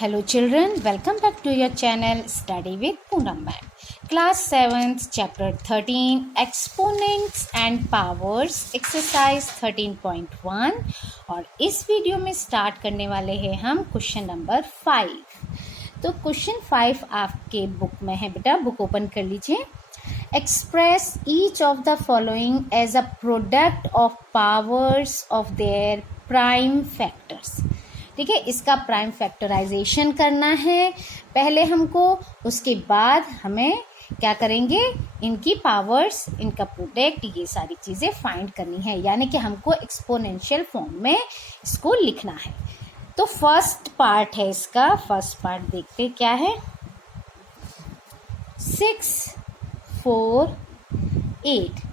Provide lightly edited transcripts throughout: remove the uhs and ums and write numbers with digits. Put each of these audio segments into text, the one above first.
Hello children, welcome back to your channel Study with Poonam Ma'am. Class 7th chapter 13 Exponents and Powers exercise 13.1 और इस video में start करने वाले हैं हम क्वेश्चन नंबर 5। तो क्वेश्चन 5 आपके बुक में है बेटा, बुक ओपन कर लीजिए। Express each of the following as a product of powers of their prime factors। ठीक है, इसका प्राइम फैक्टराइजेशन करना है पहले हमको, उसके बाद हमें क्या करेंगे, इनकी पावर्स, इनका प्रोडक्ट, ये सारी चीज़ें फाइंड करनी है, यानी कि हमको एक्सपोनेंशियल फॉर्म में इसको लिखना है। तो फर्स्ट पार्ट है इसका, फर्स्ट पार्ट देखते क्या है। 6, 4, 8।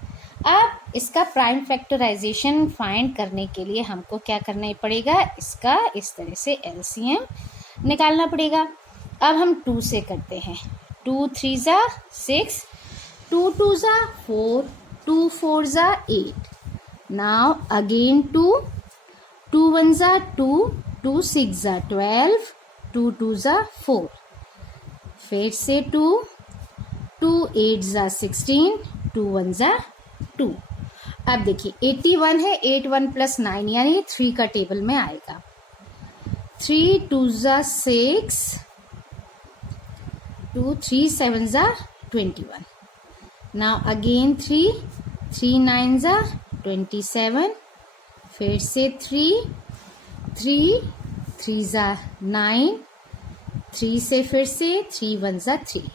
अब इसका प्राइम फैक्टराइजेशन फाइंड करने के लिए हमको क्या करना पड़ेगा, इसका इस तरह से एलसीएम निकालना पड़ेगा। अब हम 2 से करते हैं। 2 3 ज़ा 6, 2 2 ज़ा 4, 2 4 ज़ा 8। नाउ अगेन 2, 2 1 ज़ा 2, 2 6 ज़ा 12, 2 2 ज़ा 4। फिर से 2, 2 8 ज़ा 16, 2 1 ज़ा 2। अब देखिए 81 है, 8 1 + 9 यानी 3 का टेबल में आएगा। 3 2 ज़ा 6, 2 3 7 ज़ा 21। नाउ अगेन 3 3 9 ज़ा 27। फिर से 3 3 3 ज़ा 9, 3 से फिर से 3 1 ज़ा 3।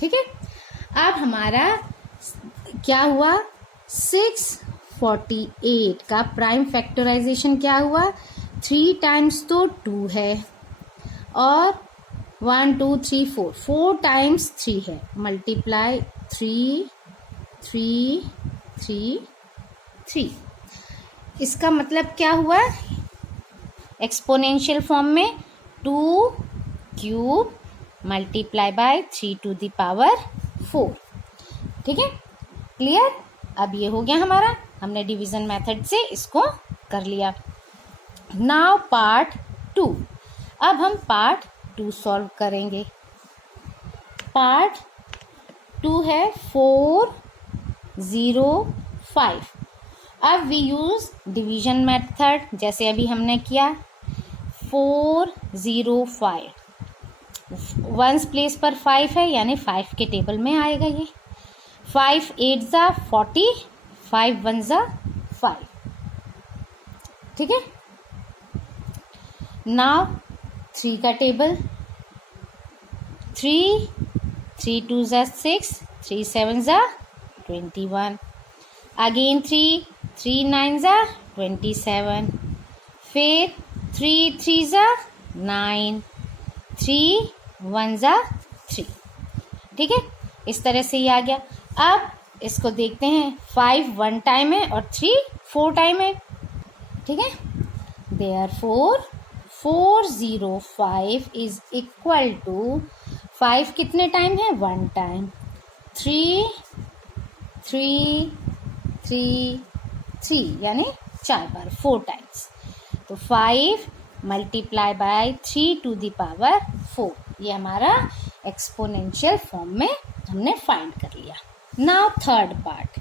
ठीक है, अब हमारा क्या हुआ, 648 का प्राइम फैक्टराइजेशन क्या हुआ, 3 टाइम्स तो 2 है और 1 2 3 4 टाइम्स 3 है, मल्टीप्लाई 3 3 3 3। इसका मतलब क्या हुआ, एक्सपोनेंशियल फॉर्म में 2 cube multiply by 3 to the power 4। ठीक है, क्लियर। अब ये हो गया हमारा, हमने डिवीजन मेथड से इसको कर लिया। Now part 2। अब हम पार्ट 2 सॉल्व करेंगे। पार्ट 2 है 4 0 5। अब वी यूज डिवीजन मेथड, जैसे अभी हमने किया। 4 0 5, वंस प्लेस पर 5 है यानी 5 के टेबल में आएगा ये। 5 8 ज़ा 40, 5 1 ज़ा 5। ठीक है, नाउ 3 का टेबल। 3 3 2 ज़ा 6, 3 7 ज़ा 21। अगेन 3 3 9 ज़ा 27। फिर 3 3 ज़ा 9, 3 1 ज़ा 3। ठीक है, इस तरह से ये आ गया। अब इसको देखते हैं, 5 1 टाइम है और 3 4 टाइम है। ठीक है, देयरफॉर 405 इज इक्वल टू 5 कितने टाइम है, 1 टाइम। 3 3 3 3 यानी 4 बार, 4 टाइम्स। तो 5 multiply by 3 to the power 4, ये हमारा एक्सपोनेंशियल फॉर्म में हमने फाइंड कर लिया। Now third part.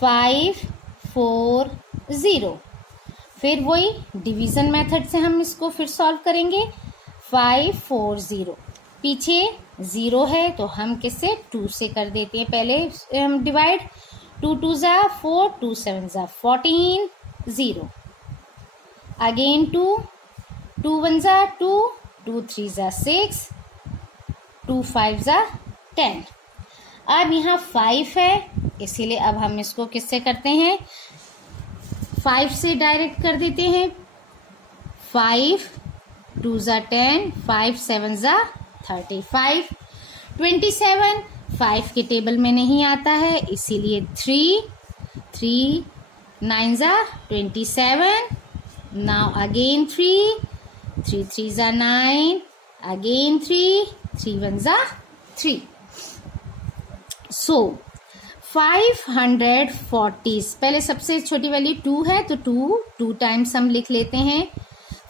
5 4 0। फिर वही डिवीजन मेथड से हम इसको फिर सॉल्व करेंगे। 5 4 0, पीछे 0 है तो हम किससे, 2 से कर देते हैं पहले हम डिवाइड। 2 2 ज़ा 4, 2 7 ज़ा 14, 0। अगेन 2 2 1 ज़ा 2, 2 3 ज़ा 6, 2 5 ज़ा 10। अब यहाँ 5 है, इसीलिए अब हम इसको किससे करते हैं, 5 से डायरेक्ट कर देते हैं। 5 2 ज़ा 10, 5 7 ज़ा 35। 27 5 के टेबल में नहीं आता है, इसीलिए 3 3 9 ज़ा 27। नाउ अगेन 3 3 3 ज़ा 9, अगेन 3 3 1 ज़ा 3। सो 540, पहले सबसे छोटी वैल्यू 2 है तो 2 टाइम्स हम लिख लेते हैं।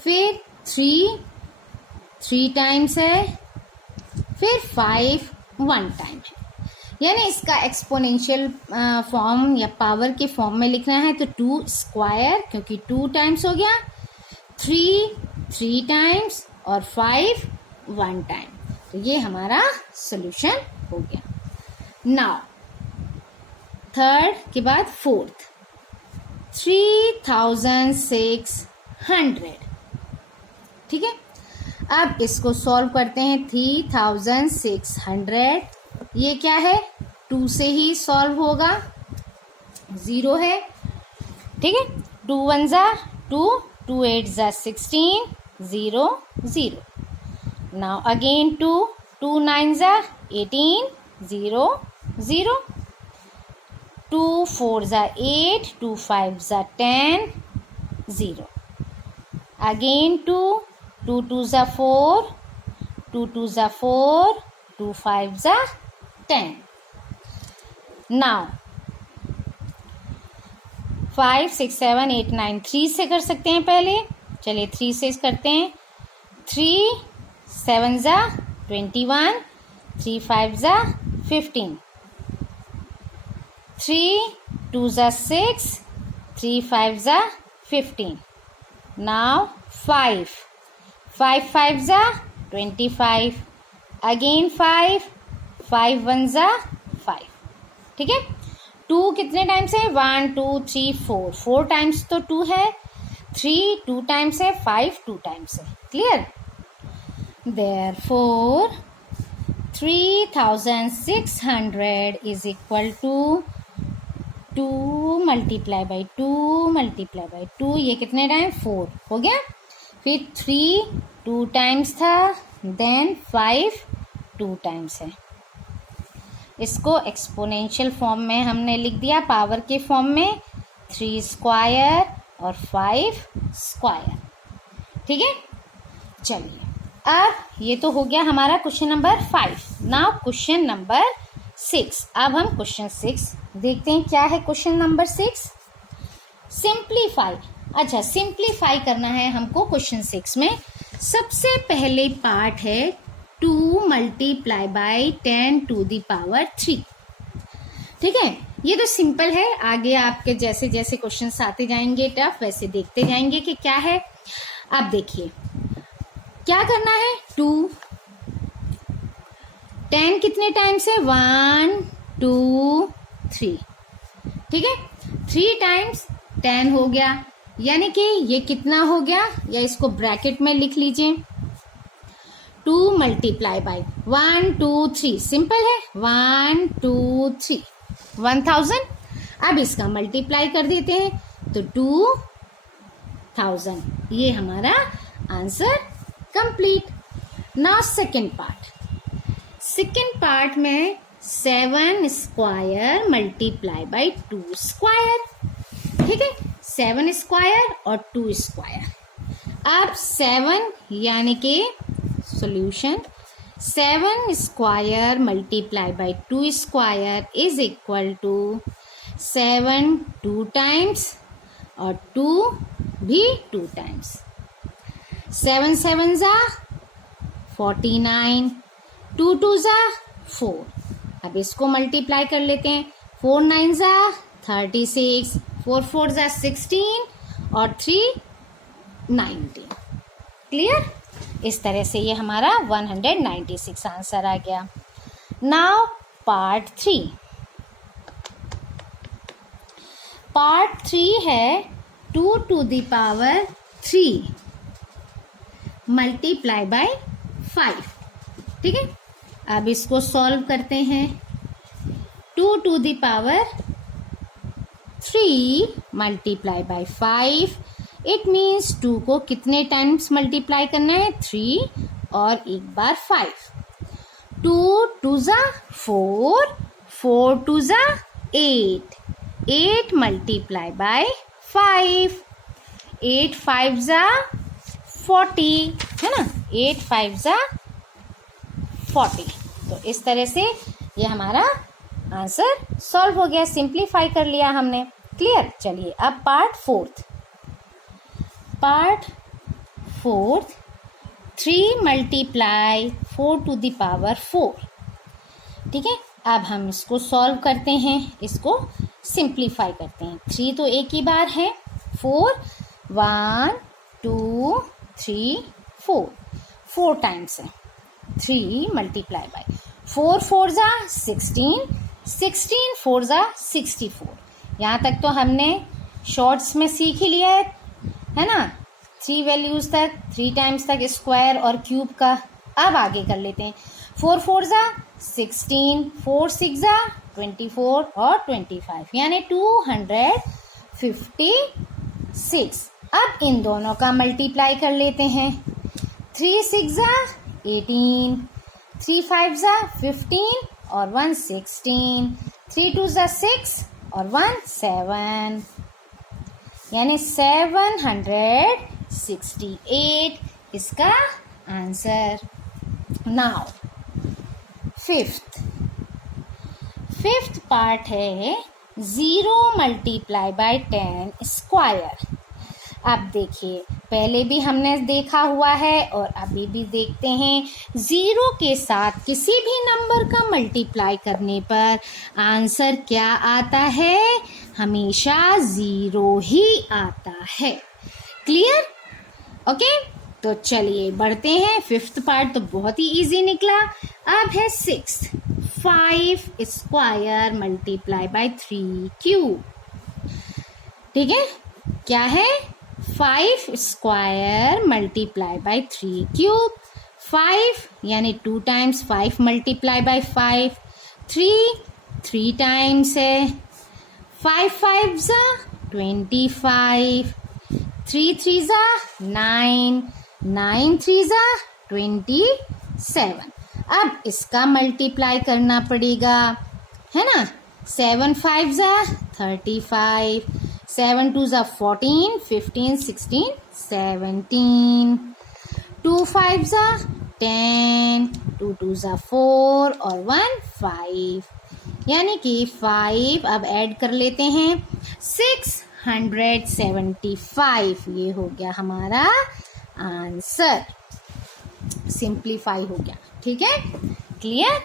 फिर 3 टाइम्स है, फिर 5 1 टाइम है। यानी इसका एक्सपोनेंशियल फॉर्म या पावर के फॉर्म में लिखना है तो 2 स्क्वायर, क्योंकि 2 टाइम्स हो गया, 3 टाइम्स और 5 1 टाइम। तो ये हमारा सॉल्यूशन हो गया। नाउ थर्ड के बाद फोर्थ, 3600। ठीक है, अब इसको सॉल्व करते हैं। 3600 ये क्या है, 2 से ही सॉल्व होगा, 0 है। ठीक है, 2 1 जा 2, 2 8 जा 16, 0 0। नाउ अगेन 2, 2 9 जा 18, 0 0। 2 4 जा 8, 2 5 जा 10, 0। अगेन 2, 2 2 जा 4, 2 2 जा 4, 2 5 जा 10। नाउ 5 6 7 8 9 3 से कर सकते हैं पहले। चलिए 3 से करते हैं। 3 7 जा 21, 3 5 जा 15, 3 2 जा 6, 3 5 जा 15। नाउ 5 5 जा 25, अगेन 5 1 जा 5। ठीक है, 2 कितने टाइम्स है, 1 2 3 4 टाइम्स तो 2 है, 3 2 टाइम्स है, 5 2 टाइम्स है। Clear? Therefore 3600 is equal to 2 multiply by 2, ये कितने टाइम, 4 हो गया। फिर 3 2 टाइम्स था, देन 5 2 टाइम्स है। इसको एक्सपोनेंशियल फॉर्म में हमने लिख दिया, पावर के फॉर्म में, 3 स्क्वायर और 5 स्क्वायर। ठीक है, चलिए अब ये तो हो गया हमारा question number 5। Now question number 6। अब हम क्वेश्चन 6 देखते हैं। क्या है क्वेश्चन नंबर 6? सिंप्लीफाई। अच्छा, सिंप्लीफाई करना है हमको क्वेश्चन 6 में। सबसे पहले पार्ट है 2 multiply by 10 to the power 3। ठीक है, ये तो सिंपल है। आगे आपके जैसे जैसे क्वेश्चंस आते जाएंगे टफ, वैसे देखते जाएंगे कि क्या है। अब देखिए क्या करना है। 2 10 कितने टाइम्स है, 1 2 3। ठीक है, 3 टाइम्स 10 हो गया, यानी कि ये कितना हो गया, या इसको ब्रैकेट में लिख लीजिए। 2 मल्टीप्लाई बाई 1 2 3, सिंपल है, 1 2 3 1000। अब इसका मल्टीप्लाई कर देते हैं तो 2000। ये हमारा answer complete. Now second part में 7 स्क्वायर मल्टीप्लाई बाई 2 स्क्वायर। ठीक है, 7 स्क्वायर और 2 स्क्वायर। अब 7 यानी कि solution 7 square multiply by 2 square is equal to 7 2 times और 2 भी 2 टाइम्स। 7 7 जा 49, 2 2 जा 4। अब इसको मल्टीप्लाई कर लेते हैं। 4 9 जा 36, 4 4 जा 16 और 3 19। क्लियर? इस तरह से ये हमारा 196 आंसर आ गया। नाउ पार्ट 3 है 2 to the power 3 multiply by 5। ठीक है, अब इसको सॉल्व करते हैं। 2 to the power 3 multiply by 5, it means 2 को कितने टाइम्स मल्टीप्लाई करना है, 3 और एक बार 5। 2 2 जा 4, 4 2 जा 8, 8 मल्टीप्लाई बाय 5, 8 5 जा 40, है ना, 8 5 जा 40। तो इस तरह से ये हमारा आंसर सॉल्व हो गया, सिंप्लीफाई कर लिया हमने। क्लियर? चलिए अब part fourth, 3 multiply 4 to the power 4। ठीक है, अब हम इसको सॉल्व करते हैं, इसको सिंप्लीफाई करते हैं। 3 तो एक ही बार है, 4 1 2 3 4 टाइम्स है। 3 मल्टीप्लाई बाय 4 4 जा 16, 16 4 जा 64। यहाँ तक तो हमने शॉर्ट्स में सीख ही लिया है ना, 3 वैल्यूज तक, 3 टाइम्स तक स्क्वायर और क्यूब का। अब आगे कर लेते हैं। 4 4 जा 16, 4 6 जा 24 और 25 यानी 256। अब इन दोनों का मल्टीप्लाई कर लेते हैं। 3 6 जा 18, 3 5 जा 15 और 1 16, 3 2 जा 6 और 1 7 यानी 768 इसका आंसर। नाउ फिफ्थ पार्ट है 0 मल्टीप्लाई बाय 10 स्क्वायर। अब देखिए, पहले भी हमने देखा हुआ है और अभी भी देखते हैं। 0 के साथ किसी भी नंबर का मल्टीप्लाई करने पर आंसर क्या आता है? हमेशा 0 ही आता है। क्लियर? ओके, तो चलिए बढ़ते हैं। 5th पार्ट तो बहुत ही इजी निकला। अब है 6th, 5 square multiply by 3 cube. ठीक है, क्या है? 5 स्क्वायर मल्टीप्लाई बाय 3 क्यूब। 5 यानी 2 टाइम्स 5 मल्टीप्लाई बाय 5, 3 टाइम्स है। 5 5 जा 25, 3 3 जा 9, 9 3 जा 27। अब इसका मल्टीप्लाई करना पड़ेगा, है ना। 7 5 जा 35, 7 2 जा 14, 15 16 17, 2 5 जा 10, 2 2 जा 4 और 1 5 यानी कि 5 अब ऐड कर लेते हैं 675। ये हो गया हमारा आंसर, सिंप्लीफाई हो गया। ठीक है, क्लियर?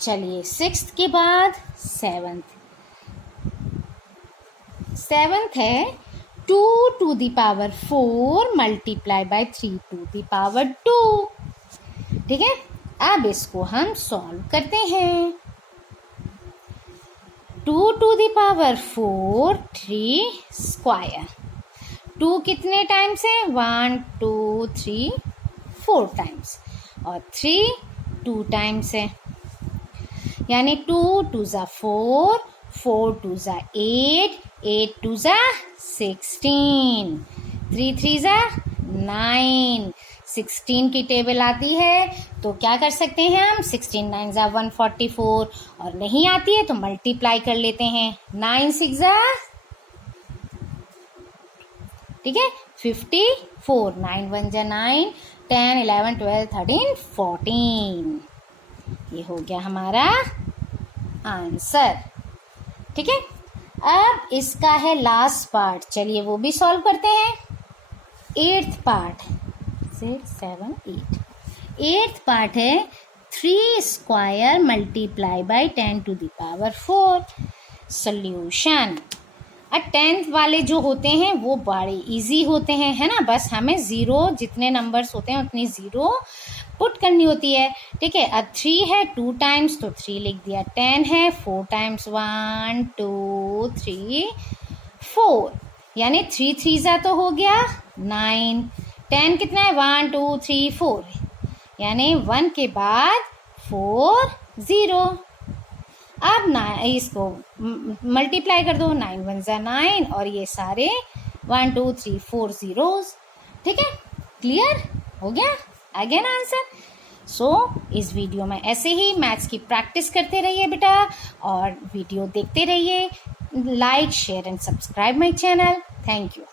चलिए 6th के बाद 7th है 2 to the power 4 multiply by 3 to the power 2। ठीक है, अब इसको हम सॉल्व करते हैं। 2 टू द पावर 4 3 स्क्वायर। 2 कितने टाइम्स है? 1 2 3 4 टाइम्स और 3 2 टाइम्स है यानी 2 2 जा 4, 4 2 जा 8, 8 2 जा 16, 3 3 जा 9। 16 की टेबल आती है तो क्या कर सकते हैं हम? 16 9 जा 144 और नहीं आती है तो मल्टीप्लाई कर लेते हैं। 9 6 जा, ठीक है, 54, 9 1 जा 9, 10 11 12 13 14। ये हो गया हमारा आंसर। ठीक है, अब इसका है लास्ट पार्ट, चलिए वो भी सॉल्व करते हैं। 8th part 6 7 8। 8th पार्ट है 3 square multiply by 10 to the power 4। Solution. 10th वाले जो होते हैं वो बड़े इजी होते हैं, है ना। बस हमें 0 जितने नंबर्स होते हैं उतनी 0 पुट करनी होती है। ठीक है, अब 3 है 2 टाइम्स तो 3 लिख दिया। 10 है 4 टाइम्स 1 2 3 4 यानी 3 3 जा तो हो गया 9। 10 कितना है? 1 2 3 4 यानी 1 के बाद 4 0। अब इसको मल्टीप्लाई कर दो। 9 1 जा 9 और ये सारे 1 2 3 4 zeros। ठीक है, क्लियर हो गया? आ गया ना आंसर? सो इस वीडियो में ऐसे ही मैथ्स की प्रैक्टिस करते रहिए बेटा और वीडियो देखते रहिए। Like share and subscribe my channel. Thank you.